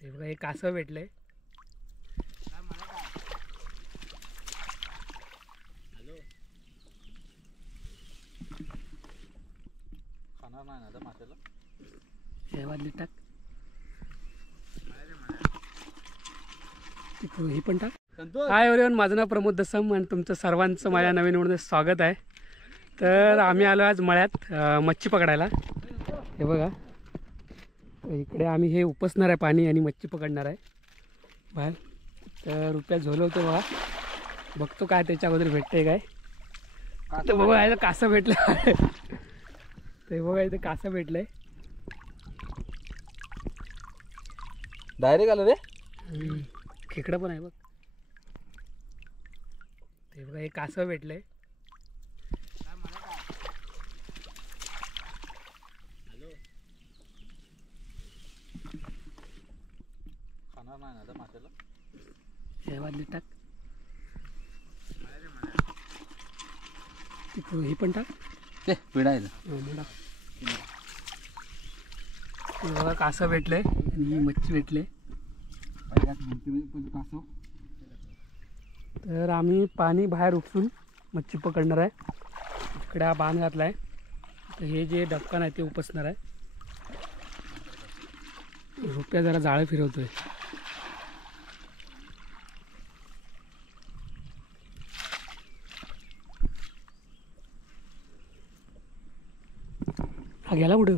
ते बघा हे कासव भेटलंय. खाणार नाही ना माशाला. हे वाजली टाक. ही पण टाक. हाय एव्हरीवन, माझं नाव प्रमोद दसम आणि तुमचं सर्वांचं माझ्या नवीन व्हिडिओमध्ये स्वागत आहे. तर आम्ही आलो आज मळ्यात मच्छी पकडायला. हे बघा इकडे आम्ही हे उपसणार आहे पाणी आणि मच्छी पकडणार आहे बाहेर. तर रुपया झोलवतो बघा, बघतो काय त्याच्या अगोदर भेटते काय. तर बघा इथं कासं भेटलं. ते बघा इथं कासं भेटलंय. डायरेक्ट आलं रे. खेकडं पण आहे बघ. ते बघा हे कासव भेटलंय. खाणार नाही ना माशाला. हे वाजली टाक. ही पण टाक. ते पिढा आहे. ते बघा कासव भेटलंय आणि मच्छी भेटले. तर आम्ही पाणी बाहेर उपसून मच्छी पकडणार आहे. इकडे हा बांध घातला आहे. तर हे जे डबकन आहे ते उपसणार आहे. रुपया जरा जाळं फिरवतोय. हा गेला कुठं.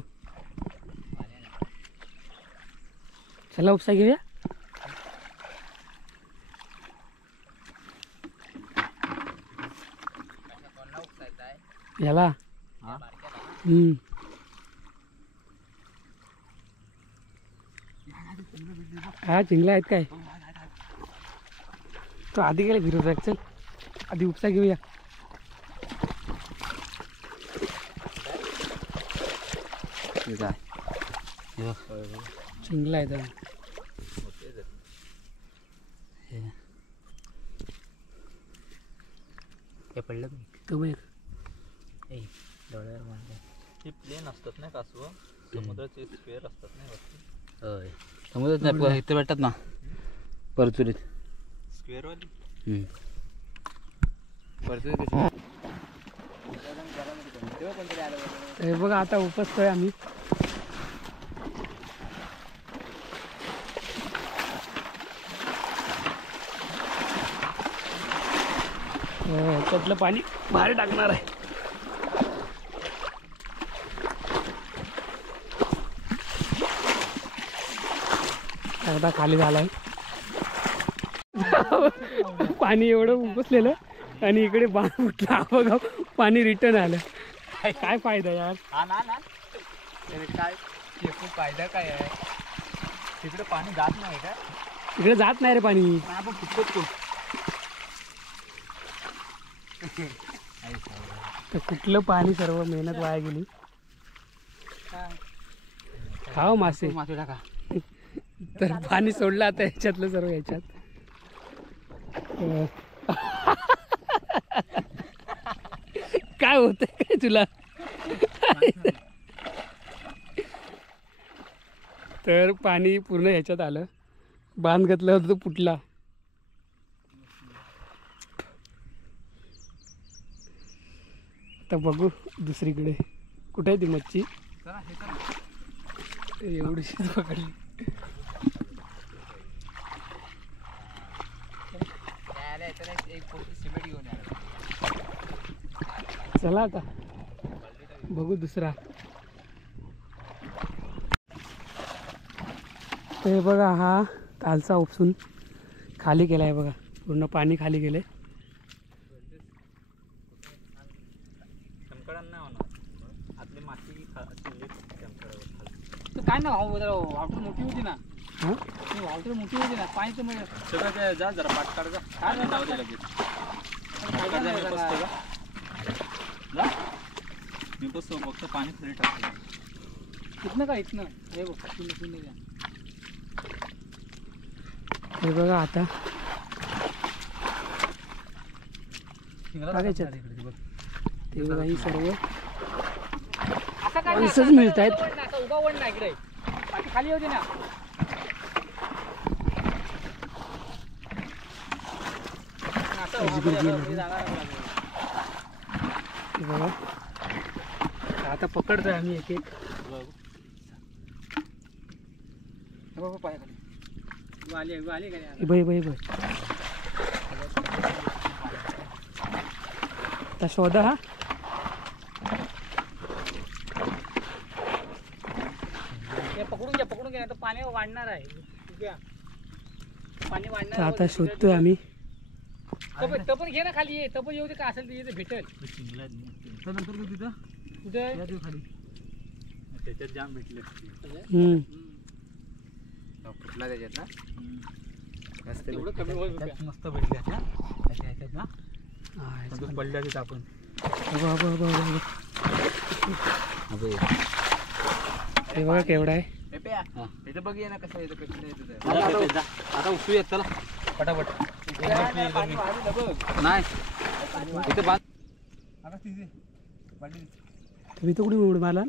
चला उपसा घेऊया. याला हा चिंगला आहेत काय. तो आधी गेला फिरवतो. चल आधी उपसा घेऊया. चिंगला आहे तर हे पडलं तो बघ. डोळ्यावर मारलं. हे प्लेन असतात ना कासव, समुद्राचे स्क्वेअर असतात ना वरती. होय समुद्रात नाही इथे भेटतात ना परचुरीत स्क्वेअर वाली. परचुरीत हे बघा आता उपसतोय आम्ही. त्यातलं पाणी बाहेर टाकणार आहे. एकदा खाली झालाय. पाणी एवढं उपसलेलं आणि इकडे बाण फुटला. बघा पाणी रिटर्न आलं. काय फायदा यार. काय खूप फायदा काय आहे. तिकडे पाणी जात नाही का. इकडे जात नाही रे पाणी. आपण फुटतो. तर कुठलं पाणी, सर्व मेहनत वाया गेली. खाओ मासे. मासे टाका. तर पाणी सोडलं आता याच्यातलं सर्व याच्यात. काय होतंय काय तुला. तर पाणी पूर्ण ह्याच्यात आलं. बांध घातलं होतं तो फुटला. आता बघू दुसरीकडे कुठे आहे ती मच्छी. एवढीशीच पकडली. चला आता बघू दुसरा. ते बघा हा कालचा उपसून खाली केला आहे. बघा पूर्ण पाणी खाली गेले. काय ना वाटर मोठी होती ना. वाटर मोठी होती ना. पाणी तर म्हणजे सगळं जा जरा पाठ काढ. काय नाही जाऊ दे लगेच. मी बसतो फक्त पाणी खाली टाकतो. इथनं का इथनं हे बघ. हे बघा आता ते बघा ही सर्व माणसंच मिळत आहेत. खाली होती ना. अजगर गेलं. हे बघा आता पकडतोय आम्ही एक एक. हे बाई बाई बाई आता शोधा हा. पकडून घ्या तर पाणी वाढणार आहे. पाणी तर वाढणार. आता शोधतोय आम्ही. तपन घे ना खाली ये. तपन येऊ दे काय असेल ते भेटेल. नंतर तू तिथं कुठे खाली त्याच्यात जाम भेटले. फुटला त्याच्यात ना मस्त कमी मस्त भेटले ह्याच्यात ना. पडल्या तिथं आपण. हे बघा केवढा आहे. त्याचं बघ ना कसं येतं. आता उचलू येत चला पटापट. नाही इथं बांध. तुम्ही तर कुठे उड मारला.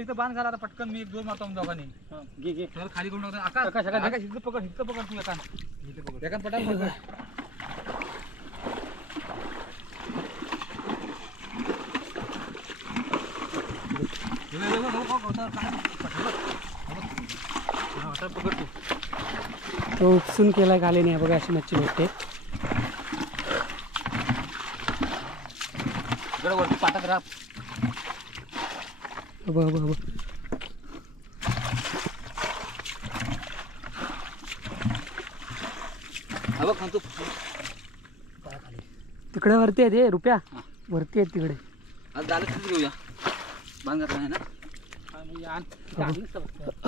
इथं बांध घाला आता पटकन. मी एक दोन मारतो दोघांनी. खाली करून टाकतो. आकाश इथं पकड तू एकान पटापट. तो उपसून केलाय खाली नाही. बघा अशी मच्छी भेटते. वरती पाटात राहा. बघ तिकडे वरती आहे ते रुपया. वरती आहेत तिकडे. आज झालं तिथे घेऊया. बांध घातला आहे ना.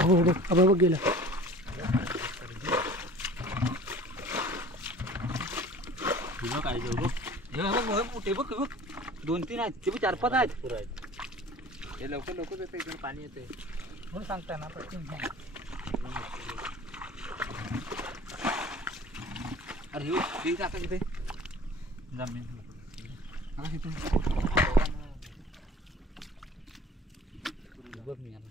हो बघ गेला. काय मोठे बघ 2-3 आहेत. ते 4-5 आहेत. हे लवकर येतं. इकडे पाणी येते म्हणून सांगताय ना पटकन. अरे हे आता तिथे जमीन आता तिथे बघ मी आला.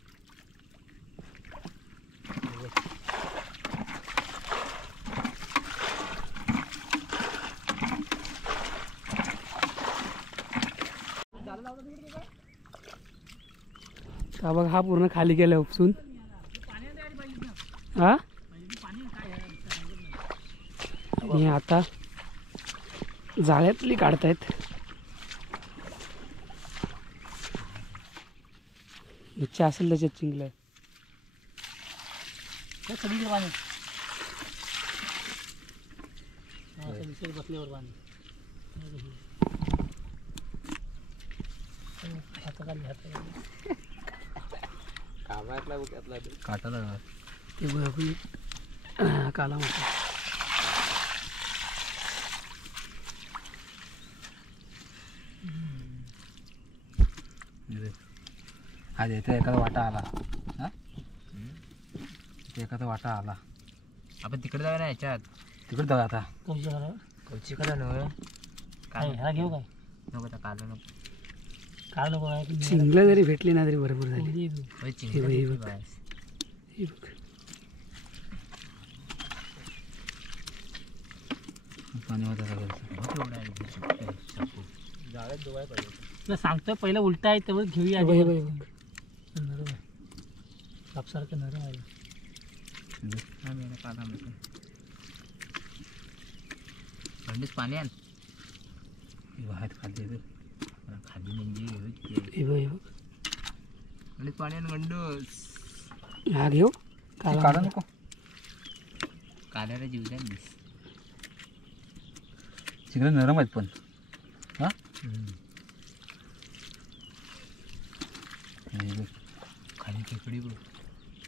हा बघ हा पूर्ण खाली गेला उपसून. हा आणि आता जाळ्यातली काढतायत. मच्छी असेल त्याच्यात चिंगलं. सगळीकडे पाणी बसल्यावर पाणी. काटाला ते बघ काला मोठा. आज इथे एखादा वाटा आला. हा एखादा वाटा आला. आपण तिकडे जाऊया ना. याच्यात तिकडे जाऊया आता. कवची करा नव्हे. काय ह्या घेऊ काय नको आता. काढलं नको. काढ नको. चिंगलं जरी भेटली ना तरी बरोबर झाली. हे बघ पाणी सांगतोय पहिलं उलटा आहे तेवढं घेऊया. सारखं नरम आहे. थंडीच पाणी आण. खाली खाली म्हणजे थंडीच पाणी आण. गंडूस हा घेऊ. काढा नको. काढायला जीव द्या. तिकडे नरम आहेत पण. हा खाली खेकडी बघ.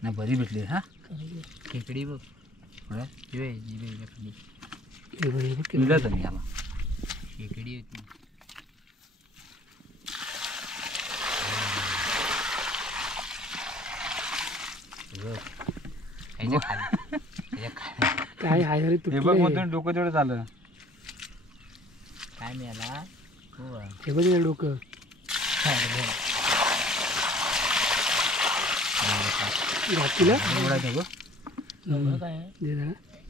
नाही बरी भेटली. हा खेकडी बघ. मिळत नाही आम्हाला. खेकडी होती. काय आहे हे बघ मधून डोकं तेवढं झालं. काय मिळाला. हे बघ डोकं. घातलं काय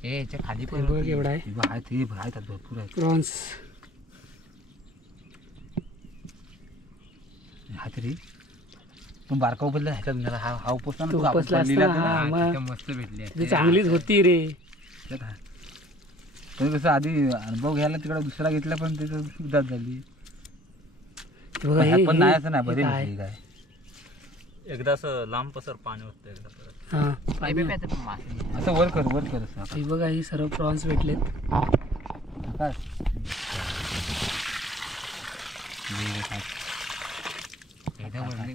याच्या खाली ते बघ एवढा आहे आहेत भरपूर आहेत प्रॉन्स. हा तरी पण बारका उपसला ह्याच्यात हा उपसला ना तो तो आपण उपसला पडलेला असता, ना, हा, मग. तिथं मस्त भेटली ती चांगलीच होती रे. तुम्ही कसं आधी अनुभव घ्यायला तिकडे दुसरा घेतला पण तिथं सुद्धा झाली हे बघा, हे- पण नाही हे- असं नाही बरी हे काय? भेटली काय एकदा असं लांब पसर पाणी होतं एकदा परत हा असं वर कर असं हे बघा ही सर्व प्रॉन्स भेटलेत. काय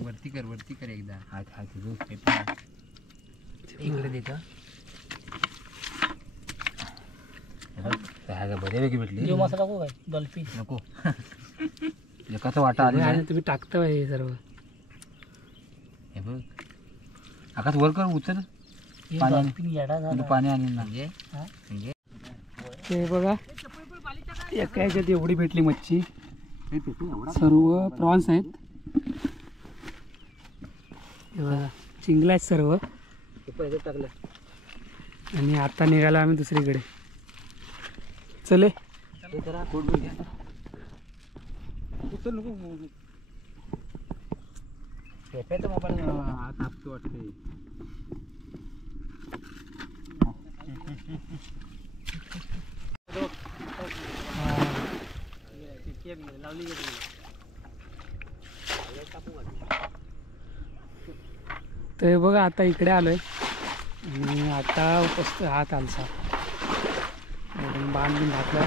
वरती कर एकदा इकडे देतो बऱ्यापैकी भेटली जीव मसाला टाकू काय डॉल्फिन नको एकाचा वाटा आला आणि तुम्ही टाकता हे सर्व. हे बघ आकाश वर कर उचल पाणी आणि पाणी आणि म्हणजे ते बघा एका ह्याच्यात एवढी भेटली मच्छी. सर्व प्रॉन्स आहेत. हे बघा चिंगला आहेत सर्व. टाकलं आणि आता निघालो आम्ही दुसरीकडे. चले वाटते तर बघा आता इकडे आलोय आणि आता उपस्थित हात आलसा बांधून घातला.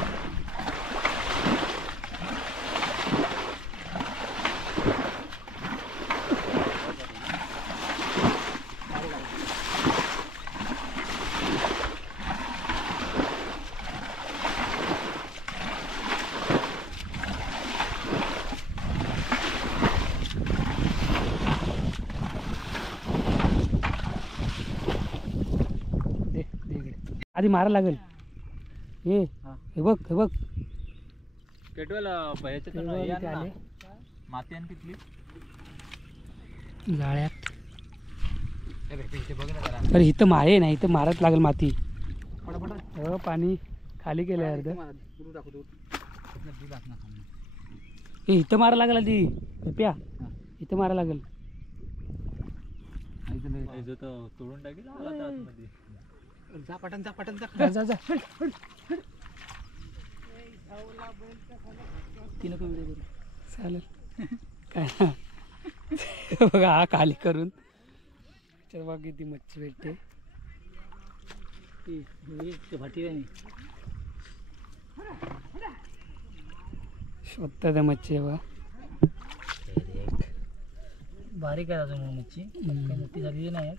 आधी मारा लागेल. हे हे बघ पेटवायला इथे आले माती आणि तिथली जाळ्यात. इथे बघ ना जरा अरे इथं माये नाही, इथं मारत लागेल माती. हो पाणी खाली केलं अर्ध. हे इथं मारा लागेल आधी प्या. इथं मारा लागेल. तोडून टाकेल जा पटन जा जा जा. चालेल काय ना. बघा हा खाली करून चल बघा किती मच्छी भेटते. शोधता त्या मच्छी बघा. बारीक आहे अजून मच्छी, मोठी झालेली नाही.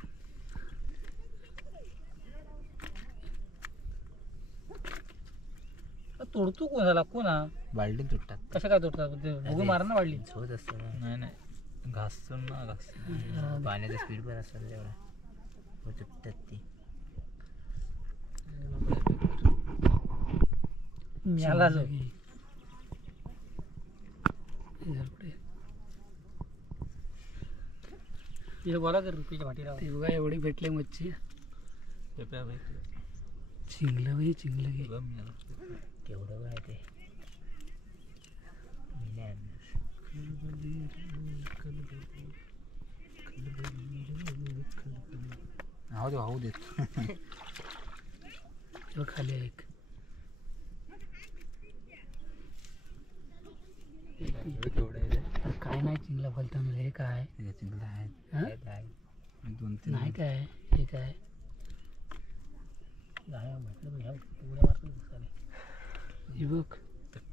तोडतो कोणाला कोणा बाल्टी तुटतात कसं काय तोडतात बघून मारा ना वाढली. होत असतं नाही घासतो ना पाण्याचा स्पीड पण असतं तेवढा तुटतात ती. गोळा कर रुपयाच्या वाटीला. ते बघा एवढी भेटले मच्छी. चिंगलं बाई चिंगलं घे. केवढं काय ते वाहू देत खाली एक काय नाही चिंगला बोलता मला. हे काय चिंगला आहे 2-3 नाही काय हे काय हे बघ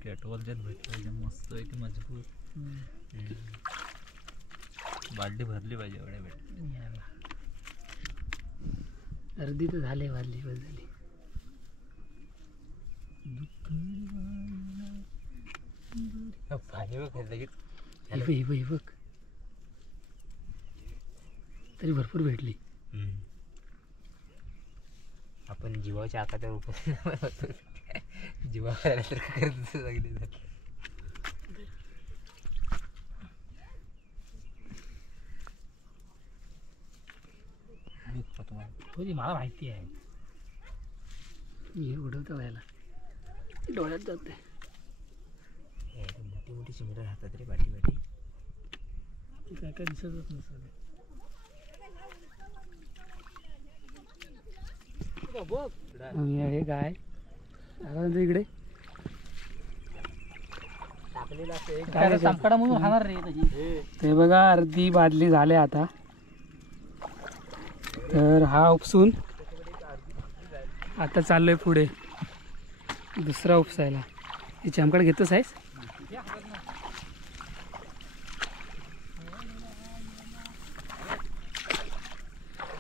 कॅटवॉलच्यात भेटलं मस्त आहे की मजबूत. बाल्टी भरली पाहिजे एवढ्या भेट. अर्धी तर झाले वाढली बस झाली. हे बघ तरी भरपूर भेटली. आपण जीवाच्या आकारावर उप जीवा करायला तर करत सांगितले जाते. मला माहिती आहे हे उडवतं व्हायला डोळ्यात जाते. मोठी मोठी शिंगडं राहतात रे पाठी पाठी. काय काय दिसतच नसतं. हे काय इकडे म्हणून खाणार रे. ते बघा अर्धी बादली झाले आता. तर हा उपसून आता चाललोय पुढे दुसरा उपसायला. हे चमकड घेतोस आहेस?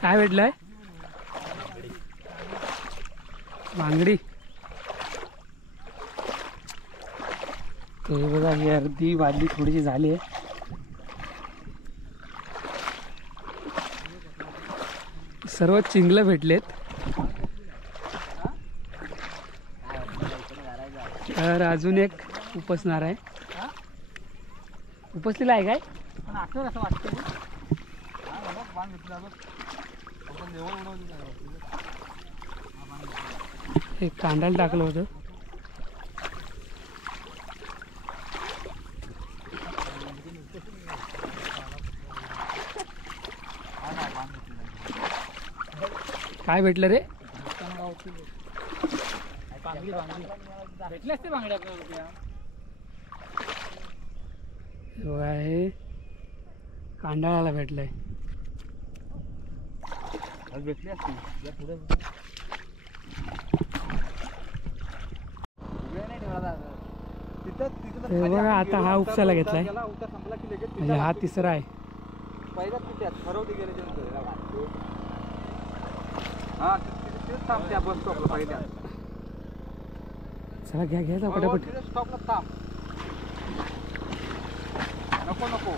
काय भेटलंय? बांगडी. ते बघा ही अर्धी बादली थोडीशी झाली आहे. सर्व चिंगलं भेटलेत. तर अजून एक उपसणार आहे. उपसलेला आहे काय? असं वाटतं एक कांडाला टाकलं होतं. काय भेटलं रे? भेटले असते बांगड्या आपल्याला. आहे कांडाळाला भेटलंय. भेटली असते पुढे बघा आता हा उपसायला घेतलाय. म्हणजे हा तिसरा आहे. पहिल्याच पिट्यात ठरवली गेले हा तेच थांबत्या बस स्टॉपला पहिल्या. चला घ्या घ्या पटापट. स्टॉपला थांब. नको नको.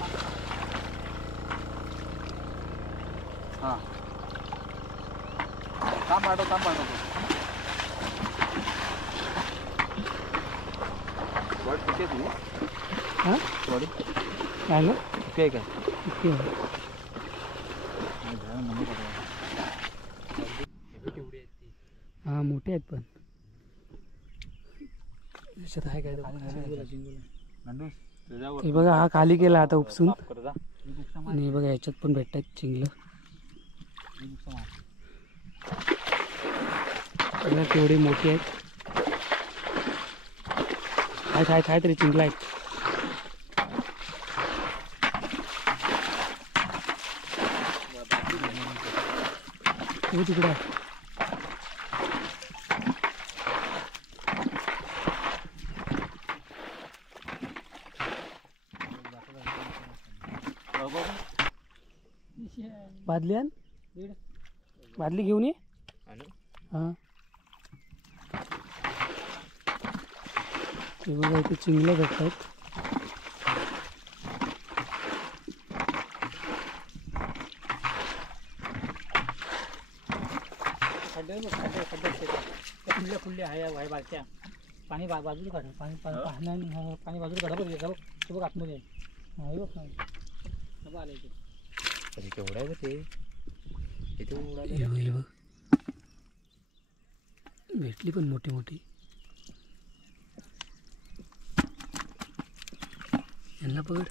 हा थांब पाठव थांब पाठव. हां सॉरी काय ना काय काय ओके. हा मोठे आहेत पण याच्यात आहे काय? हे बघा हा खाली केला आता उपसून. आणि बघा याच्यात पण भेटतात चिंगलं. बघा केवढी मोठी आहेत. आहेत तरी चिंगलं आहेत. हो तिकडे आहे. बादली आण. बादली घेऊन ये. हां ते बघा इथे चिंगलं भेटतात. खुल्ले आहे बागच्या. पाणी बाजूला काढ. पाणी पाणी बाजूला काढा. बघ ते बघ आतमध्ये आहे. बघ ना आलं इथे. केवढं आहे ते इथे भेटली पण मोठी मोठी. यांना पकड.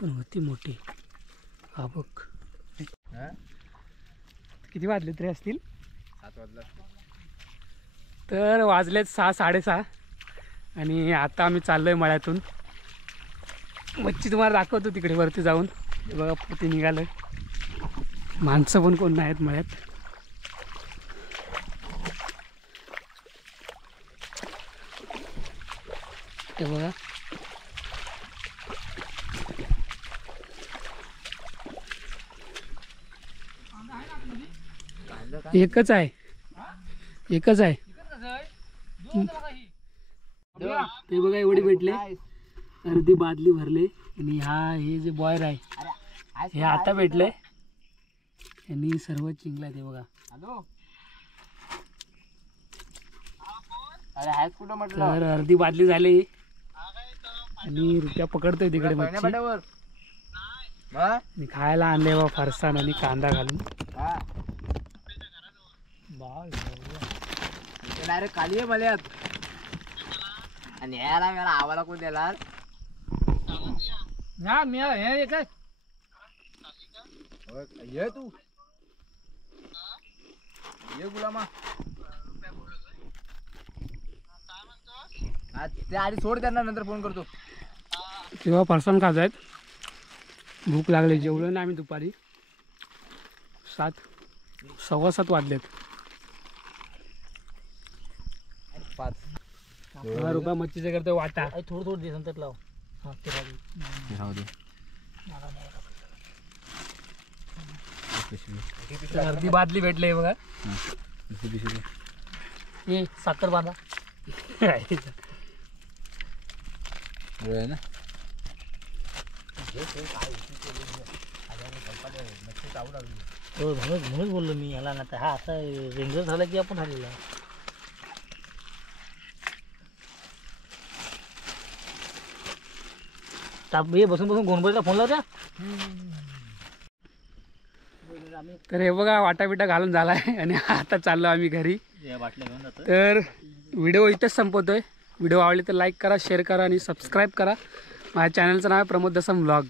पण होती मोठी. हा बघ. किती वाजले तरी असतील? 7 वाजला. तर वाजलेत 6 साडेसहा. आणि आता आम्ही चाललोय मळ्यातून. मच्छी तुम्हाला दाखवतो तिकडे वरती जाऊन. बघा पोती निघालं. माणसं पण कोण नाहीत मळ्यात. ते बघा एकच आहे. ते बघा एवढे भेटले. अर्धी बादली भरले. आणि हे जे बॉयर आहे हे आता भेटले. यांनी सर्व चिंगला ते बघा. हॅलो अरे आहेस कुठं म्हटलं. तर अर्धी बादली झाली आणि रुपया पकडतोय तिकडे मच्छी. आणि खायला आणले बा फरसाण आणि कांदा घालून. डायरेक्ट खाली आहे मल्यात आणि याला मला आवाला कोण देणार. हा मी हे काय ये तू ये गुलामा ते आधी सोड त्यांना नंतर फोन करतो. तेव्हा फरसाण खात आहेत. भूक लागली. जेवलो ना आम्ही दुपारी 7:15 वाजलेत. 5 रुपया मच्छीचे करतोय वाटा. थोडं थोडं दे नंतर लाव. राहू दे. अर्धी बादली भेटले बघा. ये 70 बांधा ना. म्हणूनच बोललो मी याला ना. हा आता रेंजर झाला की आपण झालेला. हे बसून बसून गोंडबळीला फोन लावत्या. तर हे बघा वाटा बिटा घालून झालाय आणि आता चाललो आम्ही घरी. तर व्हिडिओ इथेच संपवतोय. व्हिडिओ आवडली तर लाईक करा, शेअर करा आणि सबस्क्राईब करा. माझ्या चॅनलचं नाव आहे प्रमोद दसम व्लॉग.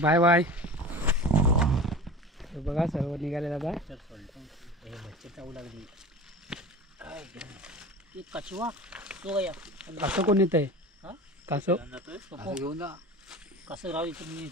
Bye bye. बघा सर्व निघाले दादा. कचवा कसं कोण येत आहे. कसं घेऊन जा. कसं राहू इथं मी